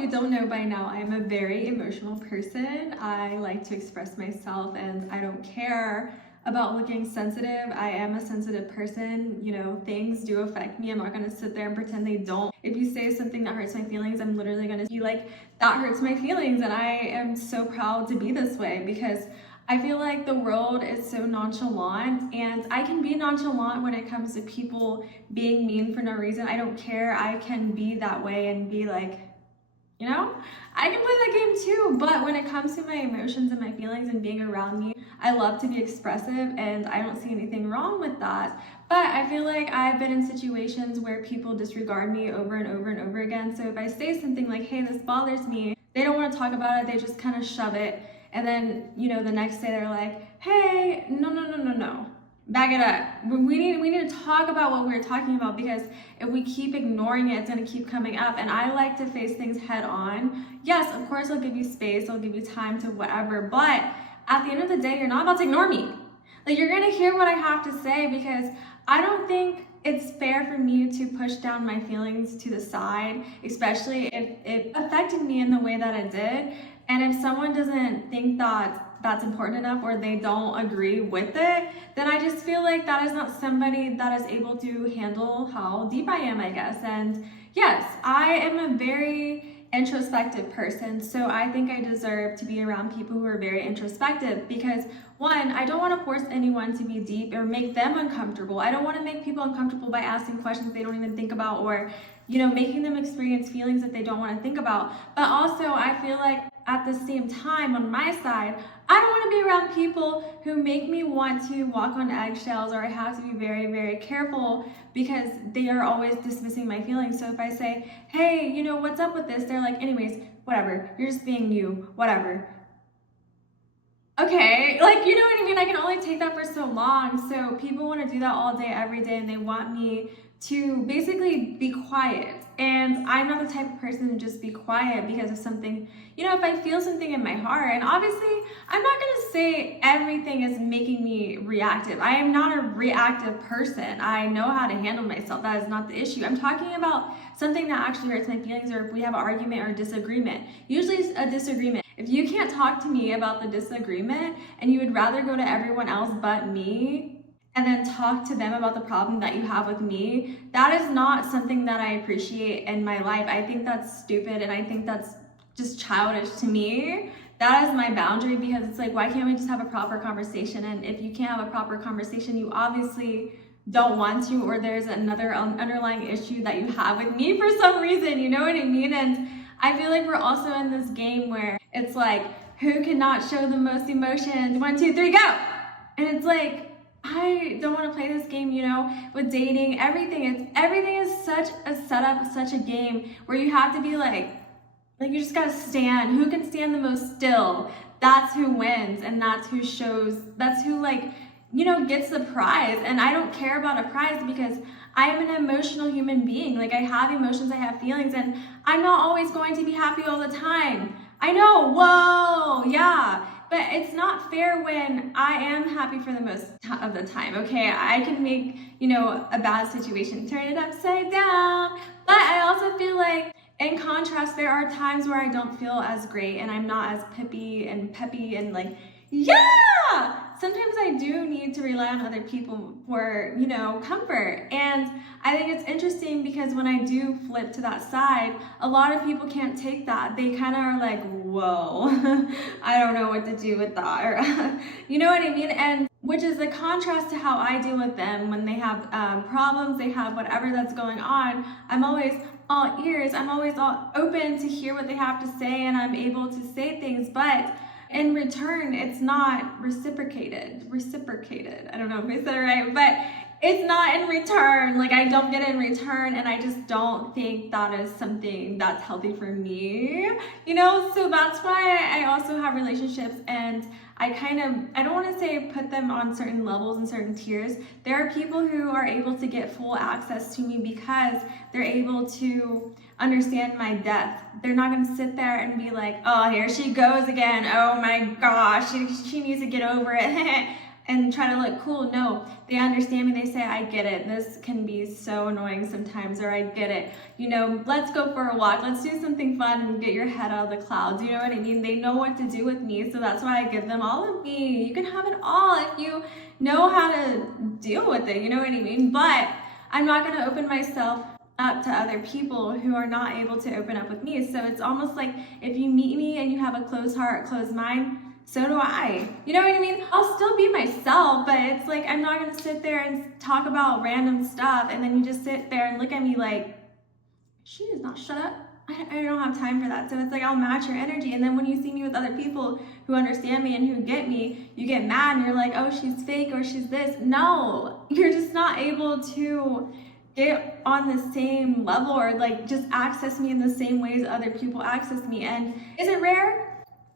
you don't know by now, I am a very emotional person. I like to express myself and I don't care about looking sensitive. I am a sensitive person. You know, things do affect me. I'm not gonna sit there and pretend they don't. If you say something that hurts my feelings, I'm literally gonna be like, that hurts my feelings. And I am so proud to be this way because I feel like the world is so nonchalant, and I can be nonchalant when it comes to people being mean for no reason. I don't care. I can be that way and be like, you know, I can play that game too. But when it comes to my emotions and my feelings and being around me, I love to be expressive and I don't see anything wrong with that. But I feel like I've been in situations where people disregard me over and over and over again. So if I say something like, hey, this bothers me, they don't want to talk about it. They just kind of shove it. And then, you know, the next day they're like, hey, no. Back it up. We need to talk about what we're talking about, because if we keep ignoring it, it's going to keep coming up. And I like to face things head on. Yes, of course, I'll give you space. I'll give you time to whatever. But at the end of the day, you're not about to ignore me. Like, you're going to hear what I have to say, because I don't think it's fair for me to push down my feelings to the side, especially if it affected me in the way that it did. And if someone doesn't think that that's important enough, or they don't agree with it, then I just feel like that is not somebody that is able to handle how deep I am, I guess. And yes, I am a very introspective person, so I think I deserve to be around people who are very introspective, because one, I don't want to force anyone to be deep or make them uncomfortable. I don't want to make people uncomfortable by asking questions they don't even think about, or, you know, making them experience feelings that they don't want to think about. But also, I feel like at the same time, on my side, I don't want to be around people who make me want to walk on eggshells, or I have to be very, very careful because they are always dismissing my feelings. So if I say, hey, you know, what's up with this? They're like, anyways, whatever. You're just being you, whatever. Okay, like, you know what I mean? I can only take that for so long. So people want to do that all day, every day, and they want me to basically be quiet. And I'm not the type of person to just be quiet because of something, you know, if I feel something in my heart. And obviously, I'm not going to say everything is making me reactive. I am not a reactive person. I know how to handle myself. That is not the issue. I'm talking about something that actually hurts my feelings, or if we have an argument or a disagreement. Usually it's a disagreement. If you can't talk to me about the disagreement and you would rather go to everyone else but me, and then talk to them about the problem that you have with me, that is not something that I appreciate in my life. I think that's stupid, and I think that's just childish to me. That is my boundary, because it's like, why can't we just have a proper conversation? And if you can't have a proper conversation, you obviously don't want to, or there's another underlying issue that you have with me for some reason, you know what I mean? And I feel like we're also in this game where it's like, who cannot show the most emotions? 1, 2, 3, go! And it's like, I don't want to play this game, you know, with dating, everything is such a setup, such a game where you have to be like you just gotta stand. Who can stand the most still? That's who wins, and that's who shows, that's who, like, you know, gets the prize. And I don't care about a prize because I am an emotional human being. Like, I have emotions, I have feelings, and I'm not always going to be happy all the time. I know, whoa, yeah. But it's not fair when I am happy for the most of the time, okay? I can make, you know, a bad situation turn it upside down. But I also feel like, in contrast, there are times where I don't feel as great and I'm not as peppy and like, yeah! Sometimes I do need to rely on other people for, you know, comfort. And I think it's interesting because when I do flip to that side, a lot of people can't take that. They kind of are like, whoa, I don't know what to do with that. Or, you know what I mean? And which is the contrast to how I deal with them when they have problems, they have whatever that's going on. I'm always all ears. I'm always all open to hear what they have to say, and I'm able to say things, but in return, it's not reciprocated. I don't know if I said it right, but it's not in return. Like, I don't get it in return, and I just don't think that is something that's healthy for me, you know? So that's why I also have relationships, and I don't want to say put them on certain levels and certain tiers. There are people who are able to get full access to me because they're able to understand my depth. They're not going to sit there and be like, oh, here she goes again. Oh my gosh, she needs to get over it. and try to look cool. No, they understand me. They say, I get it. This can be so annoying sometimes, or I get it. You know, let's go for a walk. Let's do something fun and get your head out of the clouds. You know what I mean? They know what to do with me. So that's why I give them all of me. You can have it all if you know how to deal with it. You know what I mean? But I'm not going to open myself up to other people who are not able to open up with me. So it's almost like if you meet me and you have a closed heart, closed mind, so do I. You know what I mean? I'll still be myself, but it's like I'm not gonna sit there and talk about random stuff and then you just sit there and look at me like, she does not shut up. I don't have time for that. So it's like I'll match your energy, and then when you see me with other people who understand me and who get me, you get mad and you're like, oh, she's fake or she's this. No, you're just not able to get on the same level or like just access me in the same ways other people access me. And is it rare?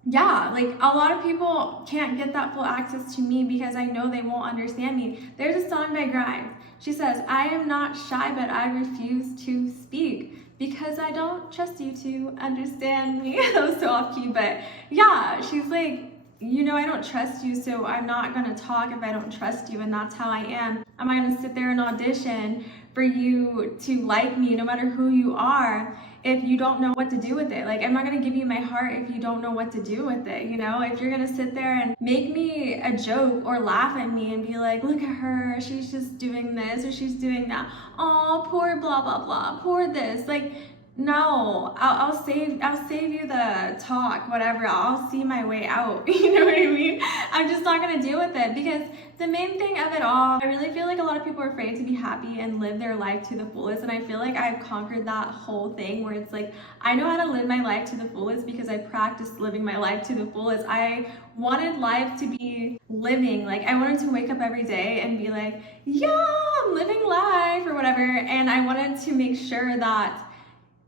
Yeah, like a lot of people can't get that full access to me because I know they won't understand me. There's a song by Grimes. She says, I am not shy, but I refuse to speak because I don't trust you to understand me. That was so off key, but yeah, she's like, you know, I don't trust you, so I'm not gonna talk if I don't trust you, and that's how I am. Am I gonna sit there and audition for you to like me, no matter who you are, if you don't know what to do with it? Like, I'm not gonna give you my heart if you don't know what to do with it, you know? If you're gonna sit there and make me a joke or laugh at me and be like, look at her, she's just doing this or she's doing that. Oh, poor blah, blah, blah, poor this. Like, no, I'll save you the talk, whatever. I'll see my way out. You know what I mean? I'm just not gonna deal with it because the main thing of it all, I really feel like a lot of people are afraid to be happy and live their life to the fullest. And I feel like I've conquered that whole thing where it's like, I know how to live my life to the fullest because I practiced living my life to the fullest. I wanted life to be living. Like, I wanted to wake up every day and be like, yeah, I'm living life or whatever. And I wanted to make sure that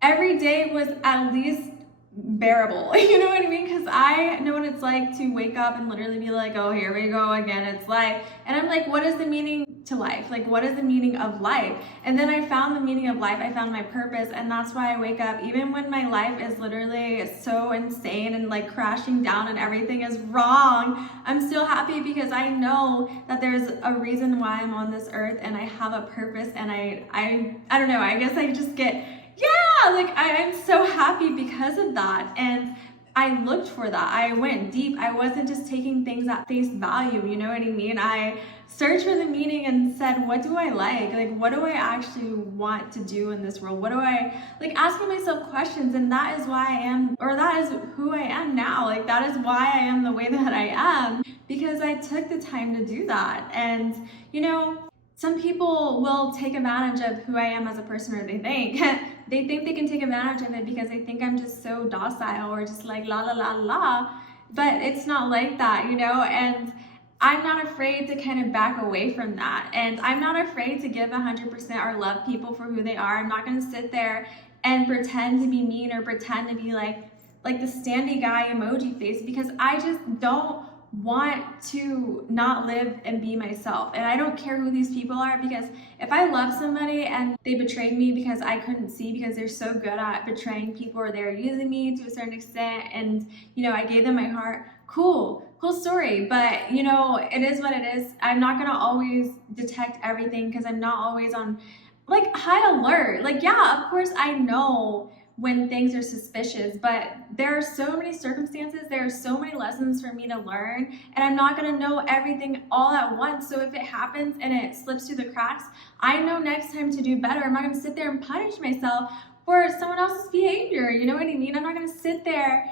every day was at least bearable. You know what I mean? Because I know what it's like to wake up and literally be like, oh, here we go again, it's life. And I'm like, what is the meaning to life? Like, what is the meaning of life? And then I found the meaning of life. I found my purpose, and that's why I wake up even when my life is literally so insane and like crashing down and everything is wrong. I'm still happy because I know that there's a reason why I'm on this earth and I have a purpose, and I don't know, I guess I just get, yeah, like I'm so happy because of that. And I looked for that. I went deep. I wasn't just taking things at face value, you know what I mean? I searched for the meaning and said, what do I like? Like, what do I actually want to do in this world? What do I, like, asking myself questions, and that is why I am, or that is who I am now. Like, that is why I am the way that I am, because I took the time to do that. And, you know, some people will take advantage of who I am as a person, or they think they can take advantage of it because they think I'm just so docile or just like la la la la, but it's not like that, you know? And I'm not afraid to kind of back away from that, and I'm not afraid to give 100% or love people for who they are. I'm not going to sit there and pretend to be mean or pretend to be like the standy guy emoji face, because I just don't want to not live and be myself. And I don't care who these people are, because if I love somebody and they betrayed me because I couldn't see, because they're so good at betraying people, or they're using me to a certain extent, and you know, I gave them my heart, cool story. But you know, it is what it is. I'm not gonna always detect everything because I'm not always on like high alert. Like, yeah, of course I know when things are suspicious, but there are so many circumstances, there are so many lessons for me to learn, and I'm not gonna know everything all at once. So if it happens and it slips through the cracks, I know next time to do better. I'm not gonna sit there and punish myself for someone else's behavior, you know what I mean? I'm not gonna sit there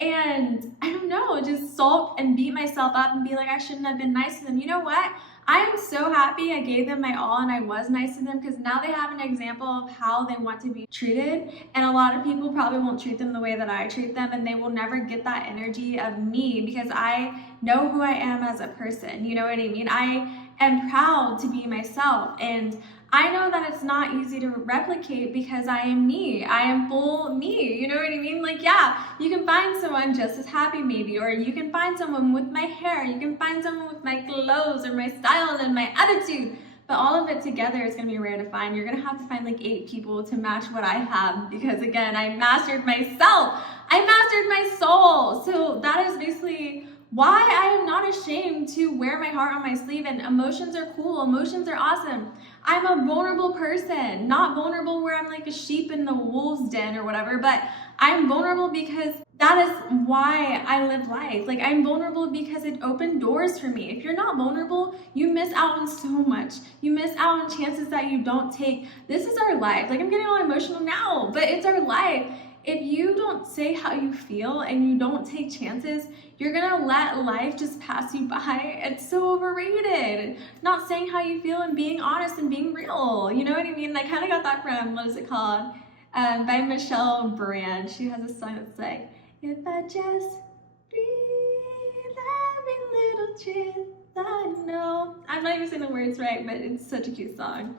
and, I don't know, just sulk and beat myself up and be like, I shouldn't have been nice to them. You know what? I am so happy I gave them my all and I was nice to them, because now they have an example of how they want to be treated. And a lot of people probably won't treat them the way that I treat them, and they will never get that energy of me, because I know who I am as a person. You know what I mean? I am proud to be myself, and I know that it's not easy to replicate because I am me. I am full me. You know what I mean? Like, yeah, you can find someone just as happy maybe, or you can find someone with my hair, you can find someone with my clothes or my style and my attitude, but all of it together is gonna be rare to find. You're gonna have to find like 8 people to match what I have, because again, I mastered myself. I mastered my soul. So that is basically why I am not ashamed to wear my heart on my sleeve. And emotions are cool, emotions are awesome. I'm a vulnerable person, not vulnerable where I'm like a sheep in the wolf's den or whatever, but I'm vulnerable because that is why I live life. Like, I'm vulnerable because it opened doors for me. If you're not vulnerable, you miss out on so much. You miss out on chances that you don't take. This is our life. Like, I'm getting all emotional now, but it's our life. If you don't say how you feel and you don't take chances, you're gonna let life just pass you by. It's so overrated. Not saying how you feel and being honest and being real. You know what I mean? I kind of got that from, what is it called? By Michelle Brand. She has a song that's like, if I just breathe every little chance I know. I'm not even saying the words right, but it's such a cute song.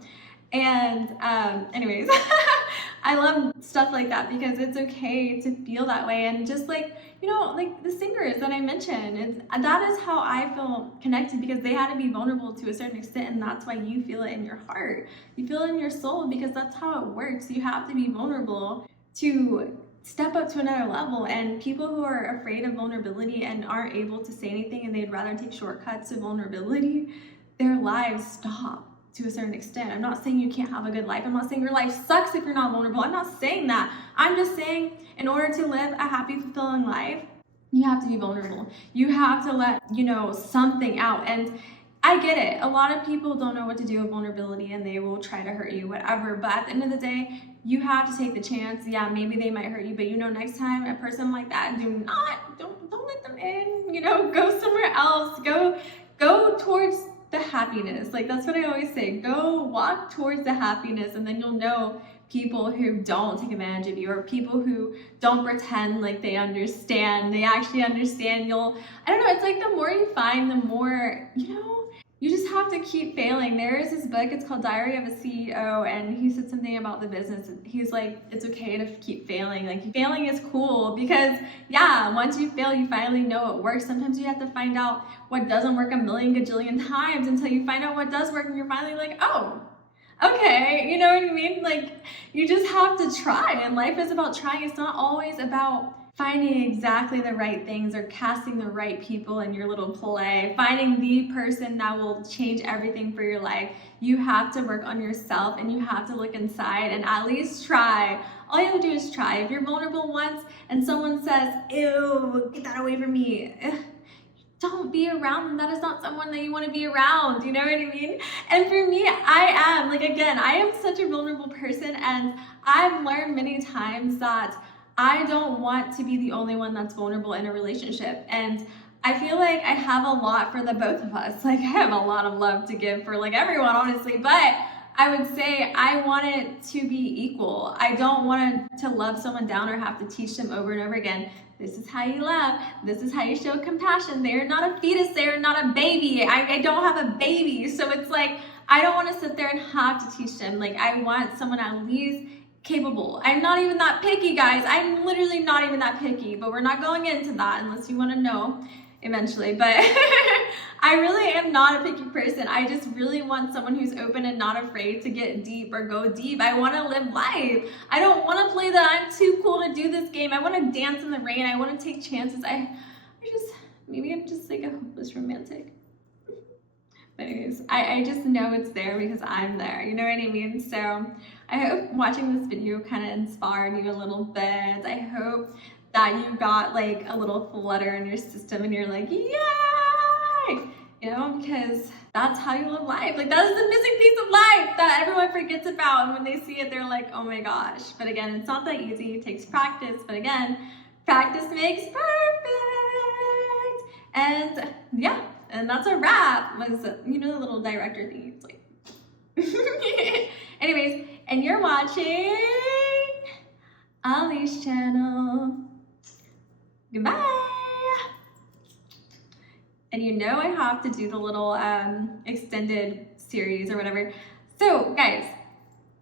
And anyways, I love stuff like that because it's okay to feel that way. And just like, you know, like the singers that I mentioned, that is how I feel connected, because they had to be vulnerable to a certain extent, and that's why you feel it in your heart. You feel it in your soul because that's how it works. You have to be vulnerable to step up to another level. And people who are afraid of vulnerability and aren't able to say anything and they'd rather take shortcuts to vulnerability, their lives stop to a certain extent. I'm not saying you can't have a good life. I'm not saying your life sucks if you're not vulnerable. I'm not saying that. I'm just saying in order to live a happy, fulfilling life, you have to be vulnerable. You have to let, you know, something out. And I get it. A lot of people don't know what to do with vulnerability and they will try to hurt you, whatever. But at the end of the day, you have to take the chance. Yeah, maybe they might hurt you, but you know, next time a person like that, don't let them in. You know, go somewhere else. Go towards the happiness. Like, that's what I always say. Go walk towards the happiness, and then you'll know people who don't take advantage of you, or people who don't pretend like they understand. They actually understand. I don't know, it's like the more you find, the more, you know, you just have to keep failing. There is this book, it's called Diary of a CEO, and he said something about the business. He's like, it's okay to keep failing. Like, failing is cool because, yeah, once you fail, you finally know it works. Sometimes you have to find out what doesn't work a million gajillion times until you find out what does work, and you're finally like, oh, okay, you know what I mean? Like, you just have to try, and life is about trying. It's not always about finding exactly the right things or casting the right people in your little play, finding the person that will change everything for your life. You have to work on yourself, and you have to look inside and at least try. All you have to do is try. If you're vulnerable once and someone says, ew, get that away from me, don't be around them. That is not someone that you want to be around. You know what I mean? And for me, I am such a vulnerable person, and I've learned many times that I don't want to be the only one that's vulnerable in a relationship. And I feel like I have a lot for the both of us. Like, I have a lot of love to give for like everyone, honestly, but I would say I want it to be equal. I don't want to love someone down or have to teach them over and over again. This is how you love. This is how you show compassion. They're not a fetus. They're not a baby. I don't have a baby. So it's like, I don't want to sit there and have to teach them. Like, I want someone at least capable. I'm not even that picky, guys. I'm literally not even that picky, but we're not going into that unless you want to know eventually. But I really am not a picky person. I just really want someone who's open and not afraid to get deep or go deep. I want to live life. I don't want to play the I'm too cool to do this game. I want to dance in the rain. I want to take chances. Maybe I'm just like a hopeless romantic. But anyways, I just know it's there because I'm there, you know what I mean? So I hope watching this video kind of inspired you a little bit. I hope that you got like a little flutter in your system and you're like, yay! You know, because that's how you live life. Like, that is the missing piece of life that everyone forgets about. And when they see it, they're like, oh my gosh. But again, it's not that easy. It takes practice. But again, practice makes perfect. And yeah. And that's a wrap. You know the little director thing? It's like, anyways, and you're watching Ali's channel. Goodbye. And you know I have to do the little extended series or whatever. So guys,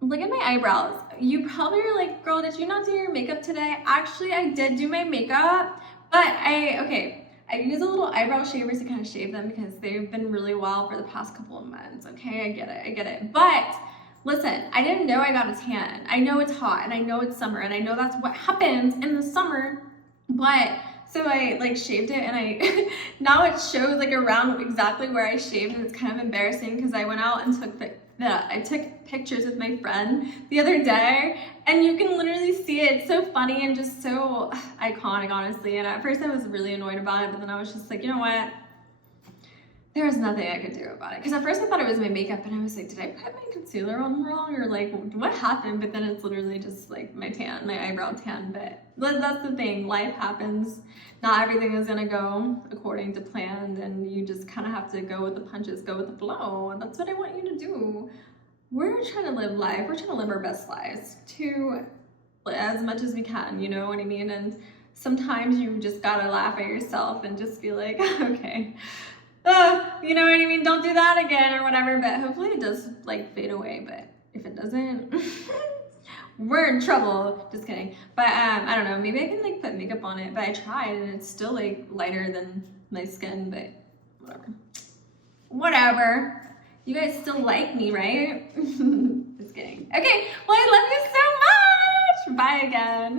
look at my eyebrows. You probably are like, girl, did you not do your makeup today? Actually, I did do my makeup, but I use a little eyebrow shavers to kind of shave them because they've been really wild for the past couple of months. Okay, I get it. But listen, I didn't know I got a tan. I know it's hot and I know it's summer and I know that's what happens in the summer. But So I like shaved it, and I now it shows like around exactly where I shaved, and it's kind of embarrassing because I went out and I took pictures with my friend the other day, and you can literally see it. It's so funny and just so iconic, honestly. And at first I was really annoyed about it, but then I was just like, you know what? There was nothing I could do about it. Because at first I thought it was my makeup, and I was like, did I put my concealer on wrong, or like what happened? But then it's literally just like my eyebrow tan. But that's the thing, life happens. Not everything is gonna go according to plan, and you just kind of have to go with the punches, go with the flow. And that's what I want you to do. We're trying to live life. We're trying to live our best lives to as much as we can, you know what I mean? And sometimes you just gotta laugh at yourself and just be like, okay. You know what I mean? Don't do that again or whatever, but hopefully it does like fade away. But if it doesn't, we're in trouble. Just kidding. But I don't know, maybe I can like put makeup on it, but I tried and it's still like lighter than my skin, but whatever. You guys still like me, right? Just kidding. Okay, well, I love you so much. Bye again.